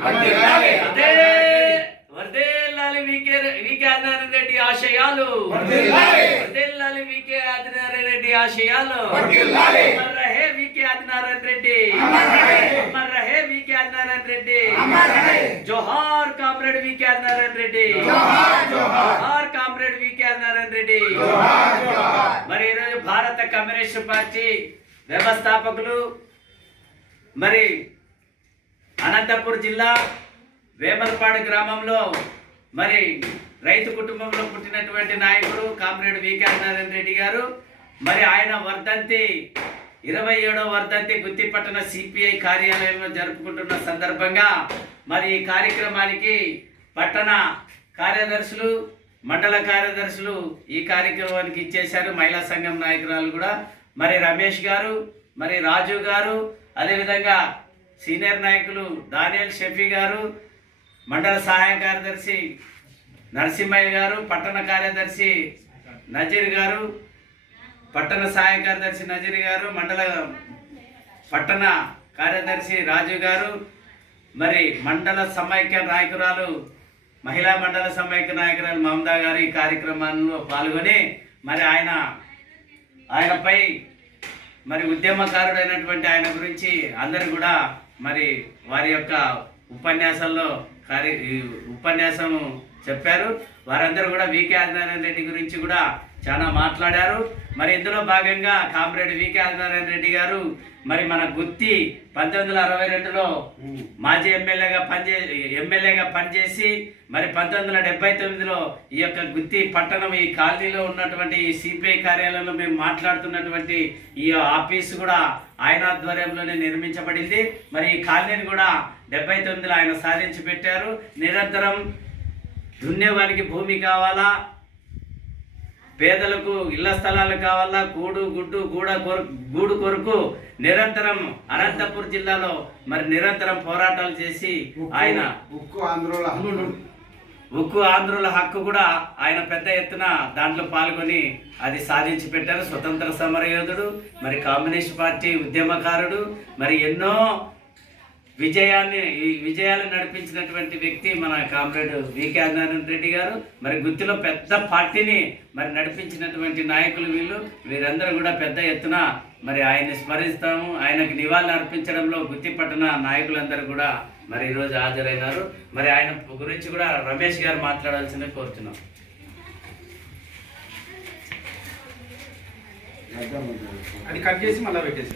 వర్ధిల్లాలి వికే ఆదినారాయణ రెడ్డి ఆశయాలు, వర్ధిల్లాలి వికే ఆదినారాయణ రెడ్డి ఆశయాలు, అమర్ రహే వికే ఆదినారాయణ రెడ్డి, అమర్ రహే వికే ఆదినారాయణ రెడ్డి, జోహార్ కామ్రేడ్ వికే ఆదినారాయణ రెడ్డి, జోహార్ కామ్రేడ్ వికే ఆదినారాయణ రెడ్డి. మరి ఈరోజు భారత కమ్యూనిస్ట్ పార్టీ వ్యవస్థాపకులు, మరి అనంతపురం జిల్లా వేమలపాడు గ్రామంలో మరి రైతు కుటుంబంలో పుట్టినటువంటి నాయకుడు కామ్రేడ్ వికే ఆదినారాయణ రెడ్డి గారు, మరి ఆయన వర్ధంతి 27వ వర్ధంతి గుత్తిపట్టణ సిపిఐ కార్యాలయంలో జరుపుకుంటున్న సందర్భంగా మరి ఈ కార్యక్రమానికి పట్టణ కార్యదర్శులు, మండల కార్యదర్శులు ఈ కార్యక్రమానికి ఇచ్చేశారు. మహిళా సంఘం నాయకురాలు కూడా మరి రమేష్ గారు, మరి రాజు గారు, అదేవిధంగా సీనియర్ నాయకులు దానియల్ షఫీ గారు, మండల సహాయ కార్యదర్శి నరసింహయ్య గారు, పట్టణ కార్యదర్శి నజీర్ గారు, పట్టణ సహాయ కార్యదర్శి నజీర్ గారు, మండల పట్టణ కార్యదర్శి రాజు గారు, మరి మండల సమైక్య నాయకురాలు, మహిళా మండల సమైక్య నాయకురాలు మమతా గారు ఈ కార్యక్రమంలో పాల్గొని మరి ఆయనపై మరి ఉద్యమకారుడైనటువంటి ఆయన గురించి అందరూ కూడా మరి వారి యొక్క ఉపన్యాసం చెప్పారు. వారందరూ కూడా వికే ఆదినారాయణ రెడ్డి గురించి కూడా చాలా మాట్లాడారు. మరి ఇందులో భాగంగా కామ్రేడ్ వికే ఆదినారాయణ రెడ్డి గారు మరి మన గుత్తి 1962లో మాజీ ఎమ్మెల్యేగా పనిచేసి మరి 1979లో ఈ యొక్క గుత్తి పట్టణం ఈ కాలనీలో ఉన్నటువంటి ఈ సిపిఐ కార్యాలయంలో మేము మాట్లాడుతున్నటువంటి ఈ ఆఫీసు కూడా ఆయన ఆధ్వర్యంలోనే నిర్మించబడింది. మరి ఈ కాలనీని కూడా 79లో ఆయన సాధించి పెట్టారు. నిరంతరం దున్నేవానికి భూమి కావాలా, పేదలకు ఇళ్ల స్థలాలు కావాలా, గూడు కొరకు నిరంతరం అనంతపురం జిల్లాలో మరి నిరంతరం పోరాటాలు చేసి ఆయన ఉక్కు ఆంధ్రుల హక్కు కూడా ఆయన పెద్ద ఎత్తున దాంట్లో పాల్గొని అది సాధించి పెట్టారు. స్వతంత్ర సమరయోధుడు, మరి కమ్యూనిస్ట్ పార్టీ ఉద్యమకారుడు, మరి ఎన్నో విజయాలు నడిపించినటువంటి వ్యక్తి మన కామ్రేడ్ వికే ఆదినారాయణ రెడ్డి గారు. మరి గుత్తిలో పెద్ద పార్టీని మరి నడిపించినటువంటి నాయకులు వీరందరూ కూడా పెద్ద ఎత్తున మరి ఆయన్ని స్మరిస్తాము. ఆయనకు నివాళులు అర్పించడంలో గుత్తి పట్టణ నాయకులందరూ కూడా మరి ఈరోజు హాజరైనారు. మరి ఆయన గురించి కూడా రమేష్ గారు మాట్లాడాల్సిందే కోరుతున్నాం. అది కట్ చేసి మళ్ళీ పెట్టేసి